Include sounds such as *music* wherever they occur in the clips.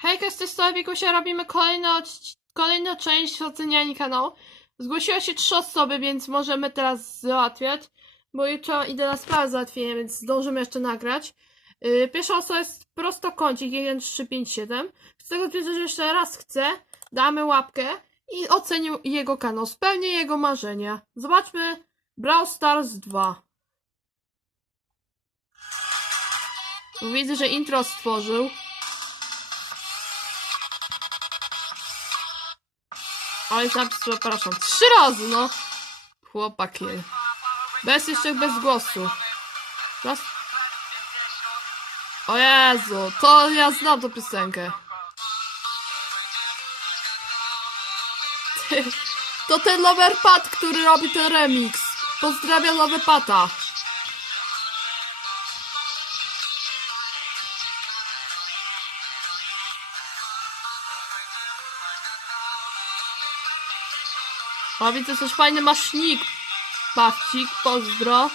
Hejka, z tej strony Wikusia, robimy kolejny odci- kolejną część oceniania kanału. Zgłosiło się trzy osoby, więc możemy teraz załatwiać, bo jutro idę na sprawę załatwienia, więc zdążymy jeszcze nagrać. Yy, pierwsza osoba jest prostokącik 1357. Z tego względu, że jeszcze raz chcę, damy łapkę i ocenił jego kanał, spełnię jego marzenia. Zobaczmy Brawl Stars 2. Widzę, że intro stworzył. Ale tam, przepraszam, trzy razy, no. Chłopak je. Bez jeszcze bez głosu. Raz. O Jezu, to ja znam tą piosenkę. To ten Loverpad, który robi ten remix. Pozdrawiam Loverpata. O, widzę coś fajny masznik. Pawcik, pozdro.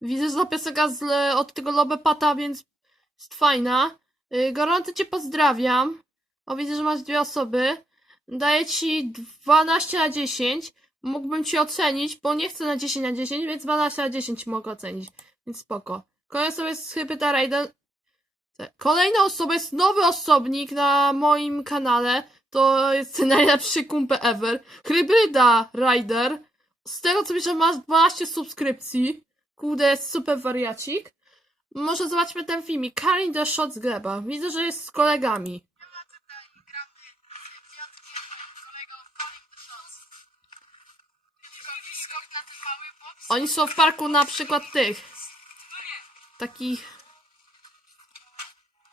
Widzę, że ta piosenka z, od tego Lobepata, więc jest fajna. Yy, gorąco cię pozdrawiam. O, widzę, że masz dwie osoby. Daję ci 12 na 10. Mógłbym ci ocenić, bo nie chcę na 10 na 10, więc 12 na 10 mogę ocenić. Więc spoko. Kolejna osoba jest Hypyta Raiden. Kolejna osoba jest nowy osobnik na moim kanale. To jest *laughs* najlepszy kumpel ever. Hybryda Rider. Z tego co widzę, masz 12 subskrypcji. Kurde, jest super wariacik. Może zobaczmy ten filmik. Karin the Shot z Gleba. Widzę, że jest z kolegami. Oni są w parku na przykład tych. Takich.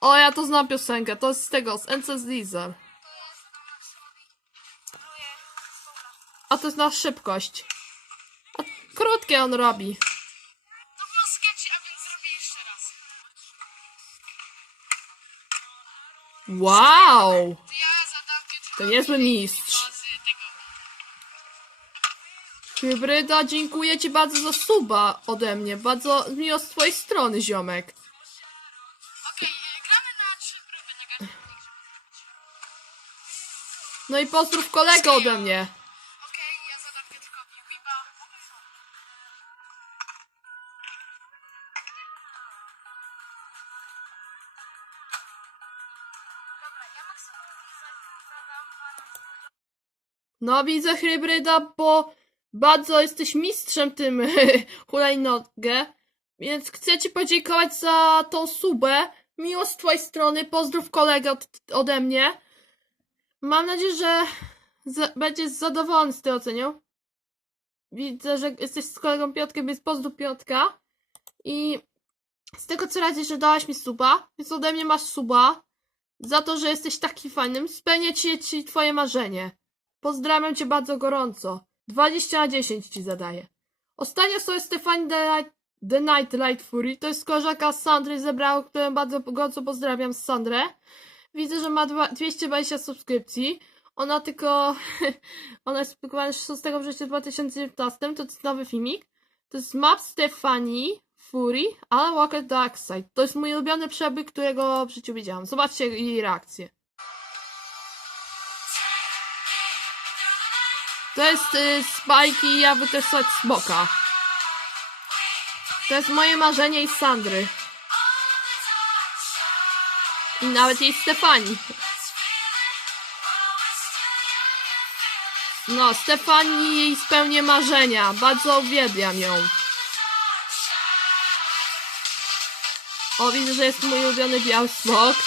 O, ja to znam piosenkę. To jest z tego, z NC Diesel. A to jest na szybkość. A krótkie on robi. Wow! To niezły mistrz. Hybryda, dziękuję ci bardzo za suba ode mnie. Bardzo miło z twojej strony, ziomek. Okej, y, gramy na trzy próby negatywnych. No i pozdrów kolegę ode mnie. Okej, ja zadam Piotrkowi Biba. Dobra, ja maksymalnie zadam No widzę hybryda, bo bardzo jesteś mistrzem tym *laughs* hulajnogę. Więc chcę ci podziękować za tą subę. Miło z twojej strony. Pozdrów kolegę od, ode mnie. Mam nadzieję, że będziesz zadowolony z tej ocenią. Widzę, że jesteś z kolegą Piotkiem, więc pozdrów Piotka. I z tego co radzisz, że dałaś mi suba, więc ode mnie masz suba. Za to, że jesteś taki fajnym, spełnię ci, ci twoje marzenie. Pozdrawiam cię bardzo gorąco. 20 na 10 ci zadaję. Ostatnia są jest Stefani The, Night- Light Fury. To jest koleżanka Sandry zebrała, którą bardzo gorąco pozdrawiam z Sandrę. Widzę, że ma dwa- 220 subskrypcji. Ona tylko... *laughs* Ona jest publikowana 6 września 2019. To jest nowy filmik. To jest map Stefani Fury, ale Walker Darkseid. To jest mój ulubiony przebyk, którego w życiu widziałam. Zobaczcie jej reakcję. To jest y, Spike i ja wytestować smoka. To jest moje marzenie i Sandry. I nawet jej Stefani. No, Stefani jej spełnię marzenia. Bardzo uwielbiam ją. O, widzę, że jest mój ulubiony biały smok.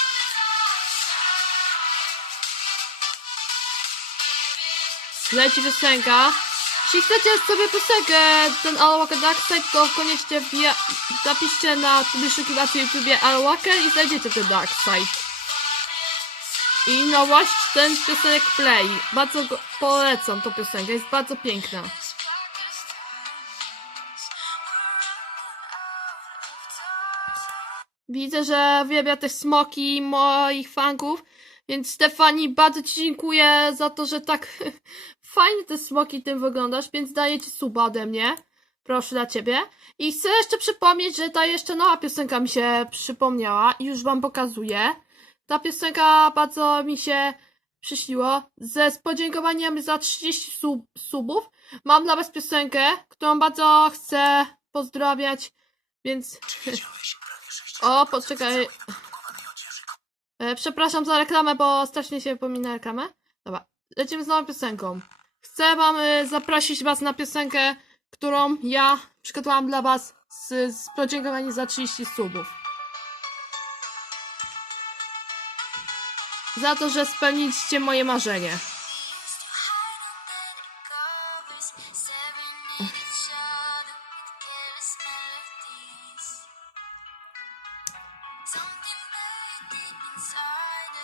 Leci piosenka. Jeśli chcecie sobie piosenkę, ten Alwaka Darkseid, to koniecznie wbija, zapiszcie na wyszukiwarce YouTubie Alwaker i znajdziecie ten Darkseid. I no właśnie ten piosenek Play. Bardzo go polecam tą piosenkę, jest bardzo piękna. Widzę, że uwielbia te smoki moich fanków, więc Stefani, bardzo Ci dziękuję za to, że tak *laughs* fajnie te smoki tym wyglądasz, więc daję Ci suba ode mnie. Proszę dla Ciebie. I chcę jeszcze przypomnieć, że ta jeszcze nowa piosenka mi się przypomniała i już Wam pokazuję. Ta piosenka bardzo mi się przyśniło. Ze z podziękowaniem za 30 sub subów mam dla Was piosenkę, którą bardzo chcę pozdrawiać, więc... *laughs* O, poczekaj. E, przepraszam za reklamę, bo strasznie się pomina reklamę. Dobra, lecimy z nową piosenką. Chcę wam e, zaprosić was na piosenkę, którą ja przygotowałam dla was z, z podziękowaniem za 30 subów. Za to, że spełniliście moje marzenie.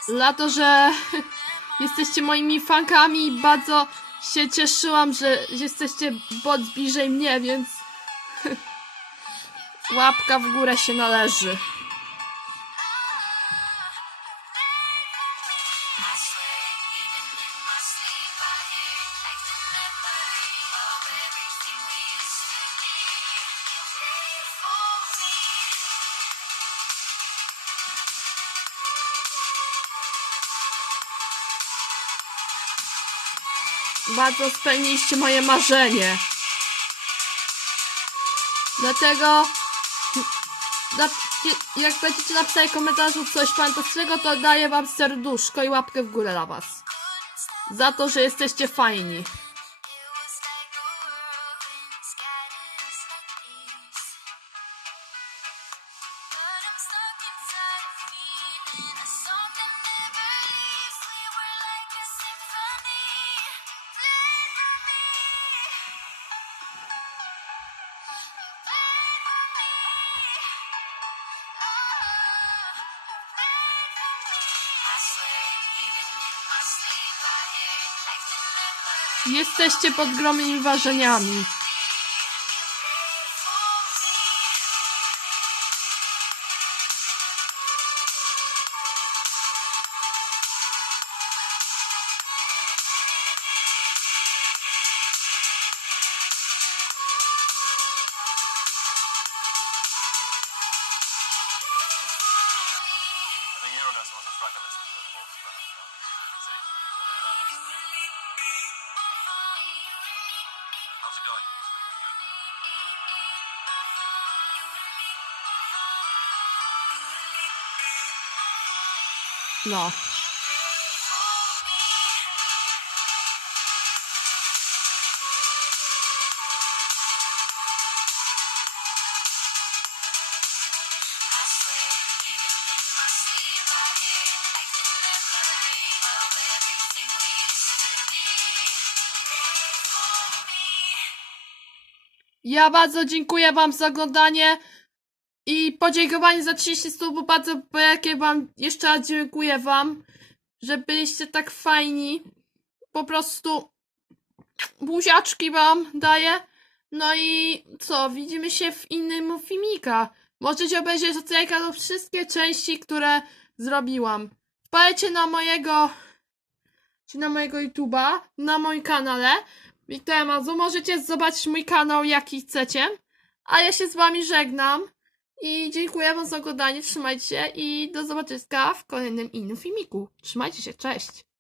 Za to, że *laughs* jesteście moimi fankami i bardzo się cieszyłam, że jesteście bot bliżej mnie, więc *laughs* łapka w górę się należy. Bardzo spełniliście moje marzenie. Dlatego jak będziecie napisali w komentarzu coś fantastycznego, to daję wam serduszko i łapkę w górę dla was. Za to, że jesteście fajni. Jesteście pod gromymi wrażeniami. No. Ja bardzo dziękuję wam za oglądanie i podziękowanie za 30 stóp, bardzo wielkie wam, jeszcze raz dziękuję wam, że byliście tak fajni. Po prostu buziaczki wam daję. No i co, widzimy się w innym filmika. Możecie obejrzeć odcinka do wszystkie części, które zrobiłam. Wpadajcie na mojego czy na mojego YouTube'a, na moim kanale. Wiktor Mazu, możecie zobaczyć mój kanał, jaki chcecie. A ja się z wami żegnam. I dziękuję wam za oglądanie, trzymajcie się i do zobaczenia w kolejnym innym filmiku. Trzymajcie się, cześć!